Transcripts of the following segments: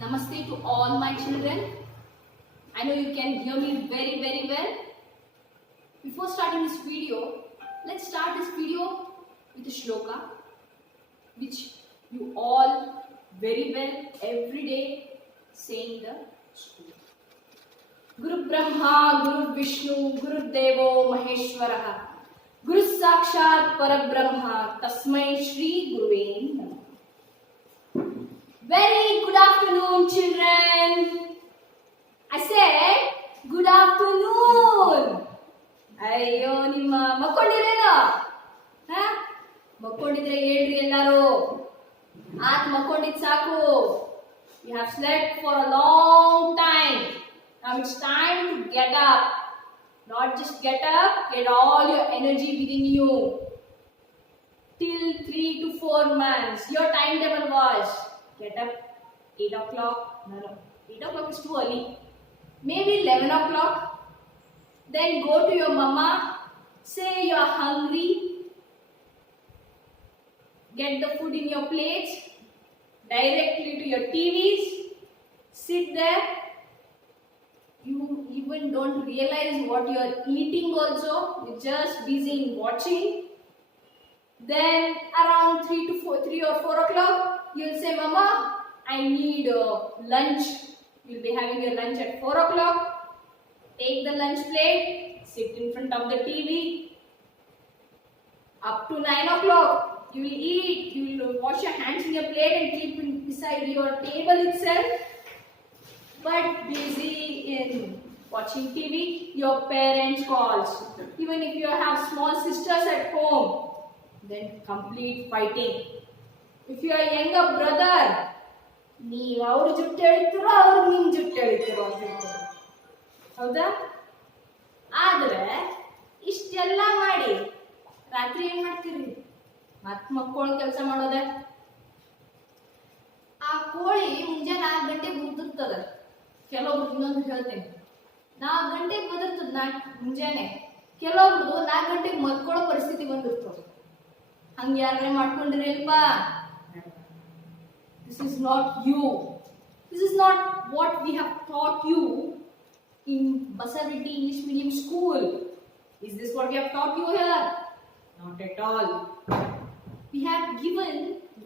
Namaste to all my children. I know you can hear me very well. Before starting this video, let's start this video with a shloka which you all very well every day say in the school. Guru Brahma, Guru Vishnu, Guru Devo Maheshwaraha, Guru Sakshat Parabrahma, Tasmai Shri Guruve Namah. Very good afternoon, children. I said good afternoon. ಅಯ್ಯೋ ನಿಮ್ಮ ಮಕ್ಕೊಂಡಿರೇನೋ ಮಕ್ಕೊಂಡಿದ್ರೆ ಹೇಳ್ರಿ ಎಲ್ಲಾರು ಮಕ್ಕೊಂಡಿದ್ ಸಾಕು. You have slept for a long time. Now it's time to get up. Not just get up, get all your energy within you. Till 3 to 4 months, your timetable was get up 8 o'clock. No, 8 o'clock is too early. Maybe 11 o'clock. Then go to your mama, say you are hungry, get the food in your plates, directly to your TVs, sit there. You even don't realize what you are eating also, you're just busy in watching. Then around 3 or 4 o'clock, you'll say, Mama, I need lunch. You'll be having your lunch at 4 o'clock. Take the lunch plate, sit in front of the TV. Up to 9 o'clock, you will eat. You will wash your hands in your plate and keep it beside your table itself. But busy in watching TV, your parents calls. Even if you have small sisters at home, then complete fighting. If you are a younger brother, ನೀವು ಅವ್ರ ಜುಟ್ಟು ಎಳಿತೀರೋ ಅವ್ರು ನಿಮ್ ಜುಟ್ಟು ಎಳಿತೀರೋ ಅಂತ ಹೇಳ್ತಾರೆ. ಹೌದಾ? ಆದ್ರೆ ಇಷ್ಟೆಲ್ಲ ಮಾಡಿ ರಾತ್ರಿ ಏನ್ ಮಾಡ್ತೀರಿ? ಮತ್ ಮಕ್ಕಳು ಕೆಲಸ ಮಾಡೋದೆ. ಆ ಕೋಳಿ ಮುಂಜಾನೆ 4 ಗಂಟೆಗೆ ಮುದ್ದಿರ್ತದ. ಕೆಲವೊಬ್ರು ಇನ್ನೊಂದು ಹೇಳ್ತೇನೆ, 4 ಗಂಟೆಗೆ ಬದಿರ್ತದ ಮುಂಜಾನೆ. ಕೆಲವೊಬ್ರು 4 ಗಂಟೆಗೆ ಮಲ್ಕೊಳ್ಳೋ ಪರಿಸ್ಥಿತಿ ಬಂದಿರ್ತದ. ಹಂಗ ಯಾರೇ ಮಾಡ್ಕೊಂಡಿರಲ್ಪ. This is not you. This is not what we have taught you in Basarvedi English Medium School. Is this what we have taught you here? Not at all. We have given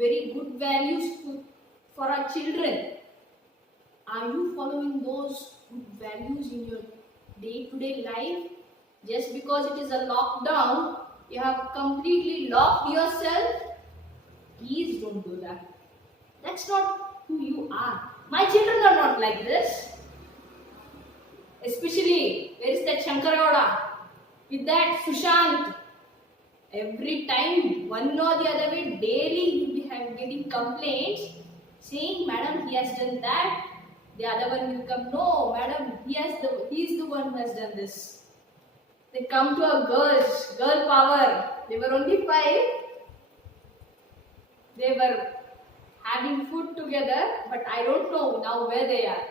very good values for our children. Are you following those good values in your day-to-day life? Just because it is a lockdown, you have completely locked yourself? Please don't do that. That's not who you are. My children are not like this. Especially, where is that Shankaragowda? With that Sushant. Every time, one or the other way, daily we have getting complaints saying, Madam, he has done that. The other one will come, no, Madam, he is the one who has done this. They come to our girl power. They were only 5. They were having food together, but I don't know now where they are.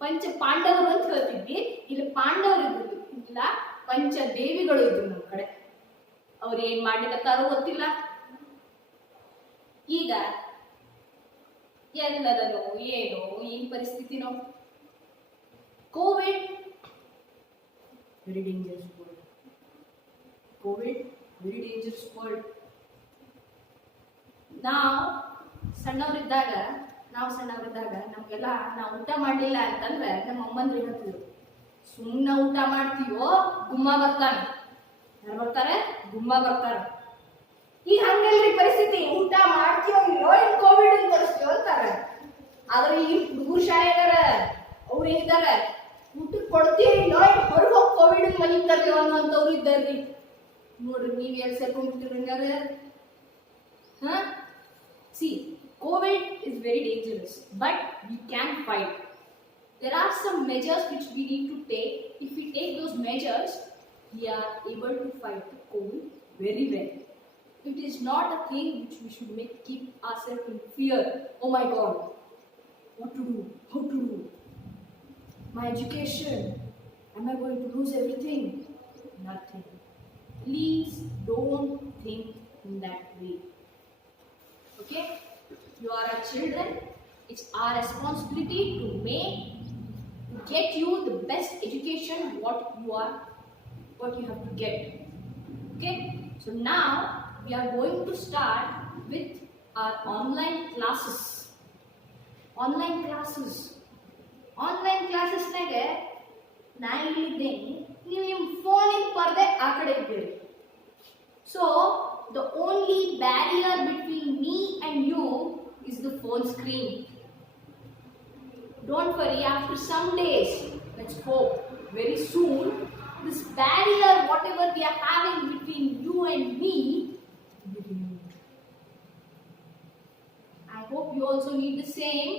ಪಂಚ ಪಾಂಡವರು ಅಂತ ಹೇಳ್ತಿದ್ವಿ, ಇಲ್ಲಿ ಪಾಂಡವರು ಇಲ್ಲ, ಪಂಚ ದೇವಿಗಳು ಇದ್ರು ನಮ್ಮ ಕಡೆ. ಅವ್ರು ಏನ್ ಮಾಡ್ಲಿಕ್ಕತ್ತಾರೋ ಗೊತ್ತಿಲ್ಲ. ಈಗ ಎಲ್ಲದನೋ ಏನೋ ಏನ್ ಪರಿಸ್ಥಿತಿನೋ. Covid very dangerous world. Covid very dangerous world. ನಾವು ಸಣ್ಣವರಿದ್ದಾಗ ನಮ್ಗೆಲ್ಲ ನಾವು ಊಟ ಮಾಡಲಿಲ್ಲ ಅಂತಂದ್ರೆ ನಮ್ಮ ಅಮ್ಮಂದ್ರು ಹೇಳ್ತಿದ್ರು, ಸುಮ್ಮನೆ ಊಟ ಮಾಡ್ತೀವೋ ಗುಮ್ಮ ಬರ್ತಾನೆ. ಯಾರು ಬರ್ತಾರೆ? ಗುಮ್ಮ ಬರ್ತಾರೆ. ಈಗ ಹಂಗಲ್ರಿ ಪರಿಸ್ಥಿತಿ. ಊಟ ಮಾಡ್ತೀವೋ ಇಲ್ಲೋ ಇನ್ ಕೋವಿಡ್ ಅಂತ ತೋರಿಸ್ತೀವೋ ಅಂತಾರೆ. ಆದ್ರೆ ಈ ಹುಡುಗರು ಶಾಲೆಗಾರ ಅವ್ರು ಹೇಗಿದ್ದಾರೆ, ಊಟಕ್ಕೆ ಕೊಡ್ತೀವಿ ಇಲ್ಲೋ ಹೊರಗೆ ಹೋಗಿ ಕೋವಿಡ್ ಮಲಿತಾರ್ರಿ ಅನ್ನೋಂಥವ್ರು ಇದ್ದಾರ್ರಿ. ನೋಡ್ರಿ ನೀವ್ ಎಲ್ಲಿ ಸೇರ್ಕೊಂಡ್ಬಿಟ್ಟಿರಿ ಹಂಗಾರೆ. See, COVID is very dangerous, but we can fight. There are some measures which we need to take. If we take those measures, we are able to fight the COVID very well. It is not a thing which we should keep ourselves in fear. Oh my God, what to do? How to do? My education, am I going to lose everything? Nothing. Please don't think in that way. Okay? You are our children. It's our responsibility to get you the best education what you have to get. Okay, so now we are going to start with our online classes. Online classes naga na ಹೇಳಿದ್ದೇನೆ ನೀವು ನಿಮ್ಮ ಫೋನಿನ ಪರದೆ ಆ ಕಡೆ ಇದ್ದೀರಿ. So the only barrier between me and you is the phone screen. Don't worry, after some days, let's hope very soon, this barrier whatever we are having between you and me will be removed. I hope you also need the same,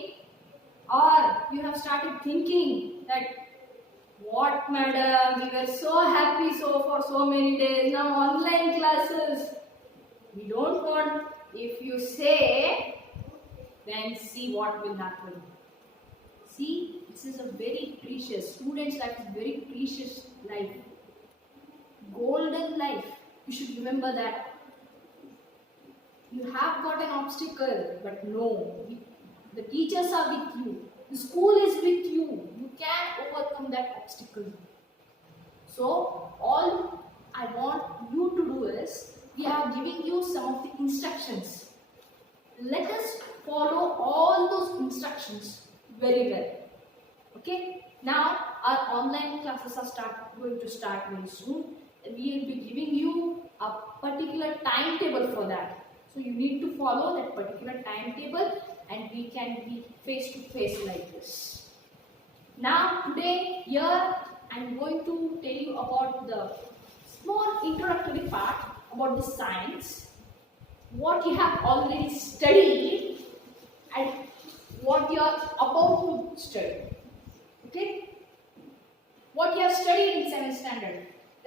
or you have started thinking that what madam, we were so happy for so many days, now online classes. We don't want, if you say, then see what will happen. See, this is a very precious, students' life is very precious life. Golden life. You should remember that. You have got an obstacle, but no. The teachers are with you. The school is with you. You can overcome that obstacle. So, all I want you to do is, we are giving you some of the instructions. Let us follow all those instructions very well. Okay, now our online classes are going to start very soon. We will be giving you a particular timetable for that. So you need to follow that particular timetable and we can be face to face like this. Now today here I am going to tell you about the small introductory part about the science, what you have already studied and what you are about to study. Okay? What you have studied in 7th standard: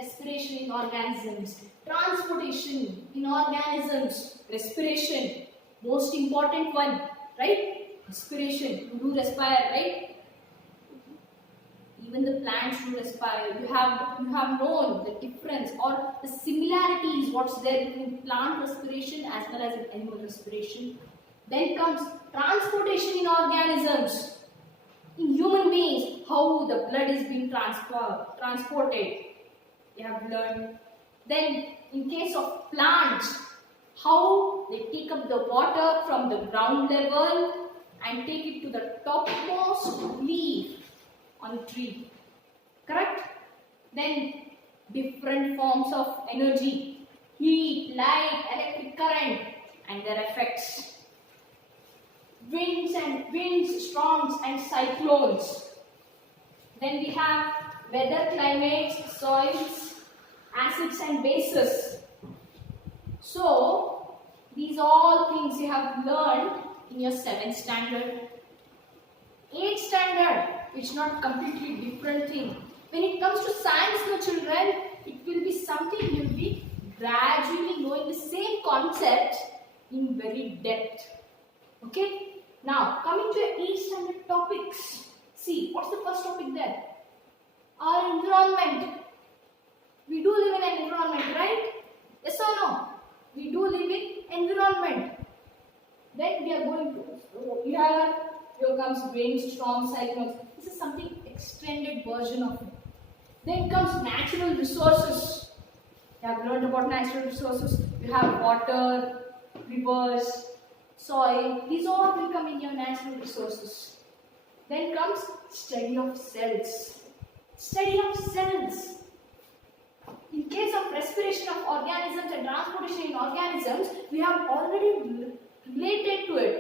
respiration in organisms, transportation in organisms, respiration, most important one, right? Respiration, you do respire, right? Even the plants do respire. You have known the difference or the similarities what's there between plant respiration as well as in animal respiration. Then comes transportation in organisms. In human beings, how the blood is being transported. You have learned. Then in case of plants, how they take up the water from the ground level and take it to the topmost leaf on a tree. Correct? Then different forms of energy, heat, light, electric current and their effects. Winds, storms and cyclones. Then we have weather, climates, soils, acids and bases. So these all things you have learned in your 7th standard. 8th standard, it's not a completely different thing. When it comes to science, no children, it will be something you will be gradually knowing the same concept in very depth. Okay? Now, coming to your 8th standard topics. See, what's the first topic there? Our environment. We do live in an environment, right? Yes or no? We do live in environment. Then we are going to, here comes wind, storm, cyclones. This is something extended version of it. Then comes natural resources. You have learned about natural resources. You have water, rivers, soil. These all will come in your natural resources. Then comes study of cells. Study of cells. In case of respiration of organisms and transportation in organisms, we have already related to it.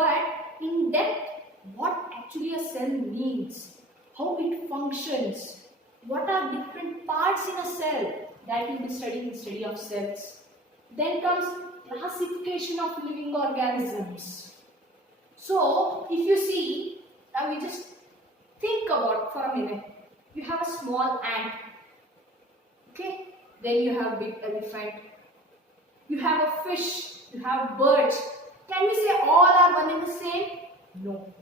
But in depth, what actually a cell means, how it functions, what are different parts in a cell, that will be studied in study of cells. Then comes classification of living organisms. So, if you see, now we just think about for a minute. You have a small ant. Okay? Then you have big elephant. You have a fish. You have birds. Can we say all are one and the same? No.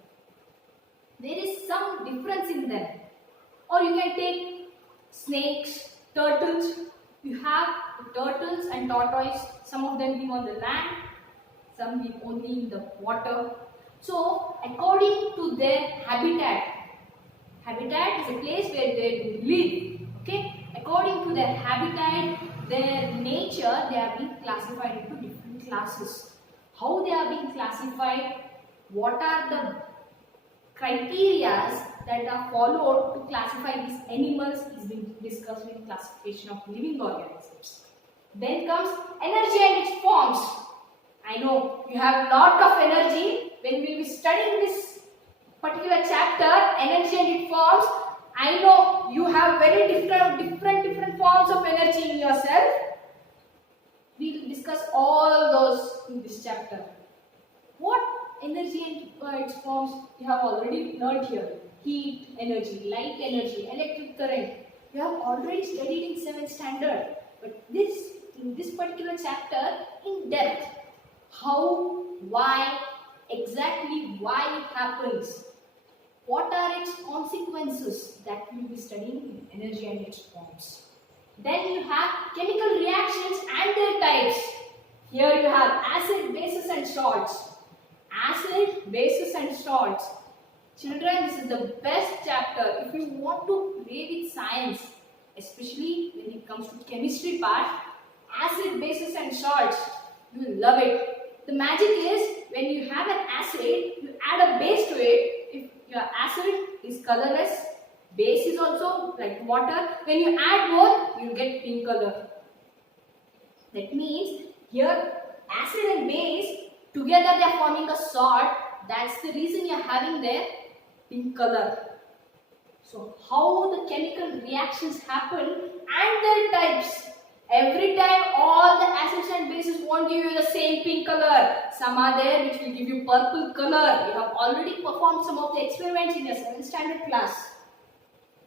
There is some difference in them. Or you can take snakes, turtles. You have turtles and tortoise. Some of them live on the land. Some live only in the water. So according to their habitat, habitat is a place where they live. Okay, according to their habitat, their nature, they are being classified into different classes. How they are being classified? What are the criteria that are followed to classify these animals is being discussed in classification of living organisms. Then comes energy and its forms. I know you have a lot of energy when we will be studying this particular chapter, energy and its forms. I know you have very different forms of energy in yourself. We will discuss all those in this chapter. What energy and its forms you have already learned here. Heat energy, light energy, electric current. You have already studied in 7th standard. But in this particular chapter, in depth, how, why, exactly why it happens. What are its consequences that we will be studying in energy and its forms. Then you have chemical reactions and their types. Here you have acid, bases and salts. Acid, bases and salts. Children, this is the best chapter. If you want to play with science, especially when it comes to chemistry part, acid, bases and salts, you will love it. The magic is when you have an acid, you add a base to it. If your acid is colorless, base is also like water. When you add both, you will get pink color. That means here acid and base together they are forming a salt. That's the reason you are having their pink color. So how the chemical reactions happen and their types. Every time all the acids and bases won't give you the same pink color. Some are there which will give you purple color. You have already performed some of the experiments in your 7th standard class.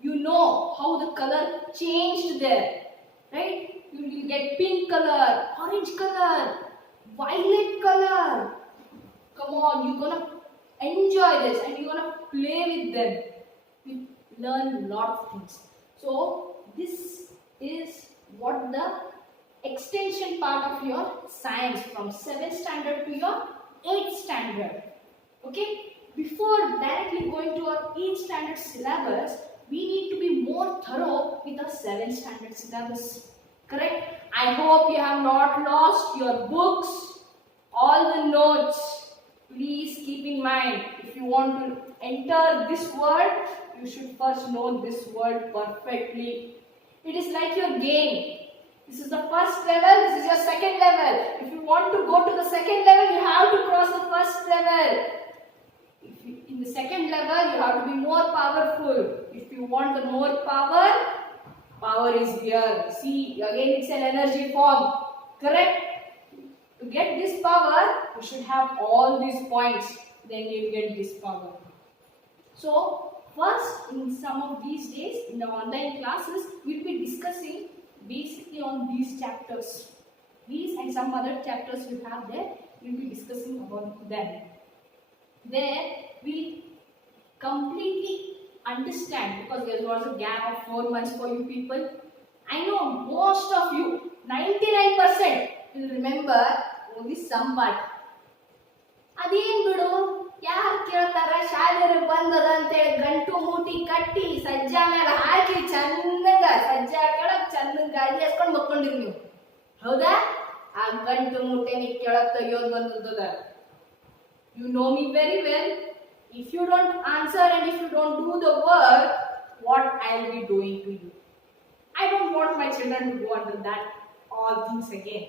You know how the color changed there. Right? You will get pink color, orange color, violet color. Come on, you're gonna enjoy this and you're gonna play with them. You learn a lot of things. So this is what the extension part of your science from 7th standard to your 8th standard. Okay? Before directly going to our 8th standard syllabus, we need to be more thorough with our 7th standard syllabus. Correct? I hope you have not lost your books, all the notes. Please keep in mind, if you want to enter this word, you should first know this word perfectly. It is like your game. This is the first level, this is your second level. If you want to go to the second level, you have to cross the first level. In the second level, you have to be more powerful. If you want the more power, power is here. See, again it's an energy form. Correct? To get this power, you should have all these points. Then you get this power. So, first, in some of these days, in the online classes, we will be discussing basically on these chapters. These and some other chapters you have there, we will be discussing about them. There, we completely understand, because there was a gap of 4 months for you people. I know most of you, 99% will remember only some part. ಅದೇನ್ ಬಿಡು, ಯಾರು ಕೇಳ್ತಾರ, ಶಾಲೆಯರು ಬಂದದ ಅಂತೇಳಿ ಗಂಟು ಮೂಟಿ ಕಟ್ಟಿ ಸಜ್ಜಾ ಮೇಲೆ ಹಾಕಿ ಚಂದಂಗ ಸಜ್ಜಾ ಕೆಳಗ್ ಚಂದಂಗ ಗಾಡಿ ಹಾಸ್ಕೊಂಡು ಮಕ್ಕೊಂಡಿರಿ ನೀವು. ಹೌದಾ? ಆ ಗಂಟು ಮೂಟೆ ನೀ ಕೆಳಗ್ ತೆಗಿಯೋದು ಬಂದದ. You know me very well. If you don't answer and if you don't do the work, what I will be doing to you? I don't want my children to go under that all things again.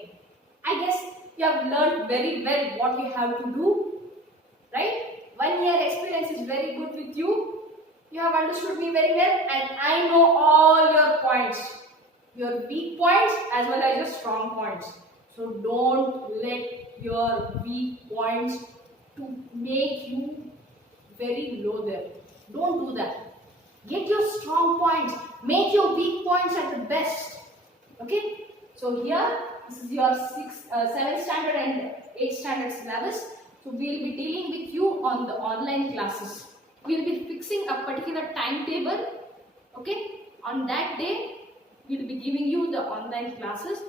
I guess you have learned very well what you have to do, right? 1 year experience is very good with you. You have understood me very well and I know all your points, your weak points as well as your strong points. So don't let your weak points to make you very low there. Don't do that. Get your strong points, make your weak points at the best. Okay? So here, this is your 7th standard and 8th standard syllabus. So we will be dealing with you on the online classes. We will be fixing a particular timetable. Okay? On that day, we will be giving you the online classes.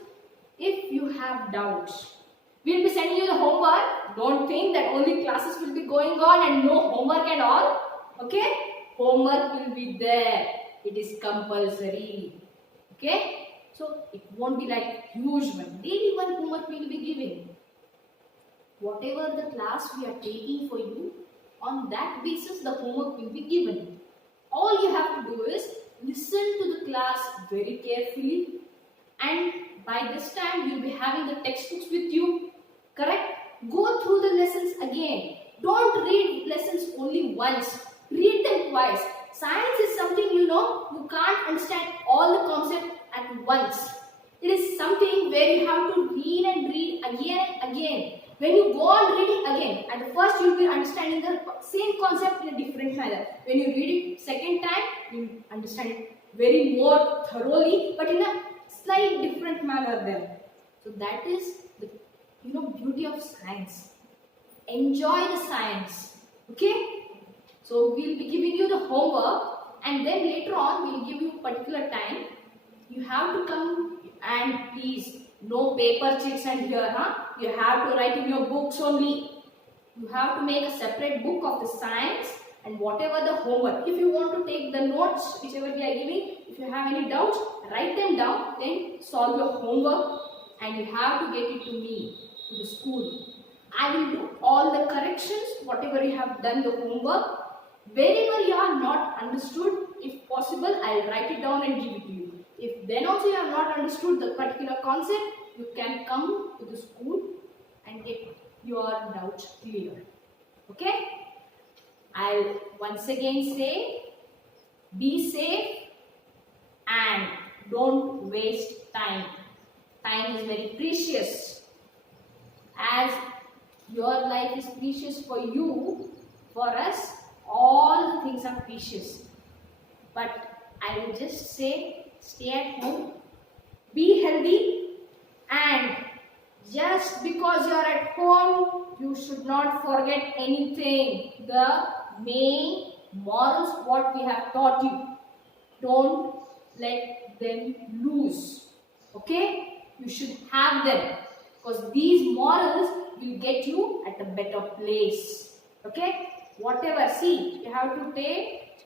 If you have doubts, We'll be sending you the homework. Don't think that only classes will be going on and no homework and all. Okay? Homework will be there. It is compulsory. Okay? So it won't be like huge one. Daily one homework we will be giving. Whatever the class we are taking for you, on that basis the homework will be given. All you have to do is listen to the class very carefully, and by this time you will be having the textbooks with you. Correct? Go through the lessons again. Don't read lessons only once. Read them twice. Science is something you can't understand all the concepts at once. It is something where you have to read and read again and again. When you go on reading again, at the first you will be understanding the same concept in a different manner. When you read it second time, you will understand it very more thoroughly, but in a slight different manner then. So that is the beauty of science. Enjoy the science. Okay? So we will be giving you the homework, and then later on we will give you a particular time. You have to come, and please, no paper chits and here, You have to write in your books only. You have to make a separate book of the science and whatever the homework. If you want to take the notes, whichever we are giving, if you have any doubts, write them down, then solve your homework, and you have to get it to me, to the school. I will do all the corrections, whatever you have done the homework. Wherever you are not understood, if possible, I will write it down and give it to you. If then also you have not understood the particular concept, you can come to the school and get your doubts cleared. Okay? I'll once again say, be safe and don't waste time. Time is very precious. As your life is precious for you, for us, all the things are precious. But I will just say, stay at home, be healthy, and just because you are at home, you should not forget anything. The main morals what we have taught you, don't let them lose. Okay? You should have them, because these morals will get you at a better place. Okay? Whatever, see, you have to take,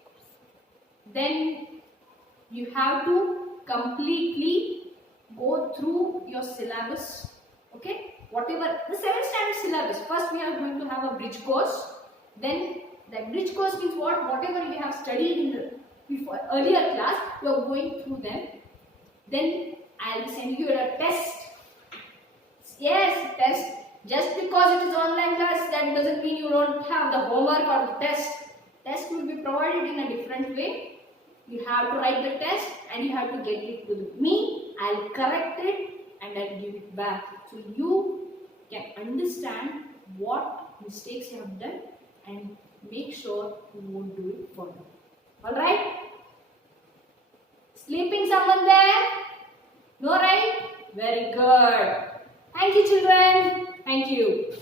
then you have to completely go through your syllabus. Okay? Whatever, the 7th standard syllabus. First we are going to have a bridge course. Then the bridge course means what? Whatever we have studied in the earlier class, you are going through them. Then I will send you a test. Yes, test. Just because it is online class, that doesn't mean you don't have the homework or the test. Test will be provided in a different way. You have to write the test and you have to get it to me. I'll correct it and I'll give it back. So you can understand what mistakes you have done and make sure you won't do it further. Alright? Sleeping someone there? No, right? Very good. Thank you, children. Thank you.